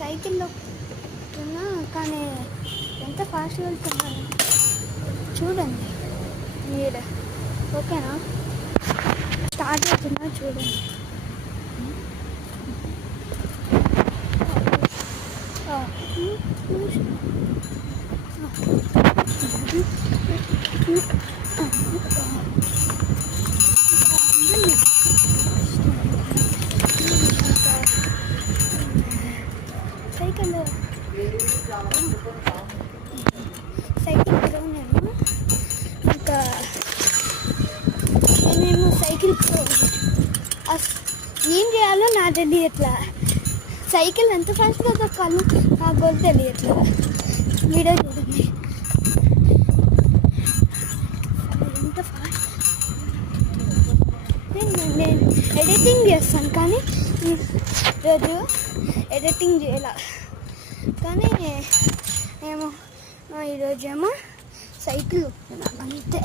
సైకిల్లో ఉన్నా కానీ ఎంత ఫాస్ట్గా వెళ్తున్నాను చూడండి మీరు. ఓకేనా, స్టార్ట్ అవుతున్నా చూడండి. సైకిల్ నేను ఇంకా నేనేమో సైకిల్ ఏం చేయాలో నా తెలియట్లా. సైకిల్ ఎంత ఫాస్ట్గా తొక్కాలో నాకు కూడా తెలియట్లా. వీడియో చూడండి ఎంత ఫాస్ట్. నేను ఎడిటింగ్ చేస్తాను కానీ ఈరోజు ఎడిటింగ్ చేయాల. కానీ ఏమో ఈరోజేమో సైకిల్ తొక్కుతున్నాను అంతే.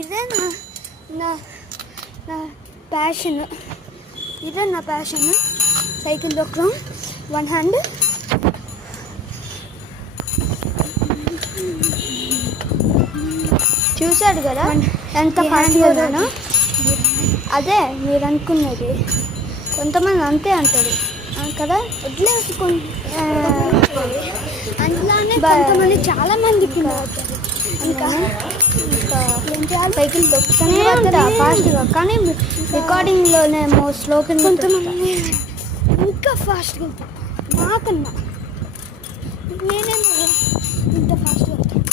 ఇదే నా ప్యాషన్. ఇదే నా ప్యాషన్, సైకిల్ తొక్కడం. వన్ హ్యాండ్ చూశాడు కదా ఎంత ఫాస్ట్గా ఉన్నానో. అదే మీరు అనుకున్నది. కొంతమంది అంతే అంటారు కదా, అందులోనే కొంతమంది చాలామందికి ఇంకా ఏం చేయాలి, సైకిల్ తొక్కుతూనే ఉంటా ఫాస్ట్గా. కానీ రికార్డింగ్లోనేమో స్లోగా, కొంతమంది ఇంకా ఫాస్ట్గా వెళ్తాను నాకన్నా. నేనేమో ఇంత ఫాస్ట్గా వెళ్తాను.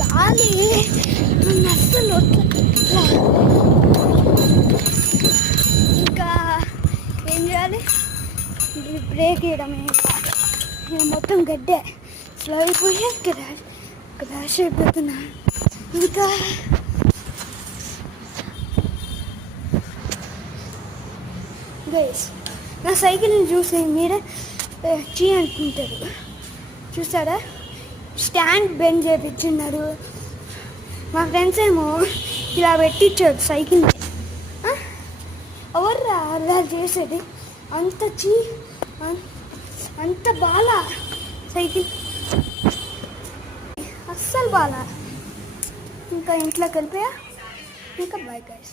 గాలి నన్ను అస్సలు ఇంకా ఏం చేయాలి, బ్రేక్ వేయడమే. మొత్తం గడ్డే స్లో అయిపోయి క్రాష్ అయిపోతున్నా. ఇంకా గైస్ నా సైకిల్ని చూసి మీరే చీ అనుకుంటారు. చూసారా, స్టాండ్ బెండ్ చేయించున్నారు. మా ఫ్రెండ్స్ ఏమో ఇలా పెట్టించారు సైకిల్ని. ఎవర్రా అలా చేసేది? అంత బాగా సైకిల్ అస్సలు బాగా. ఇంకా ఇంట్లోకి వెళ్ళిపోయా. ఇంకా బాయ్ గైస్.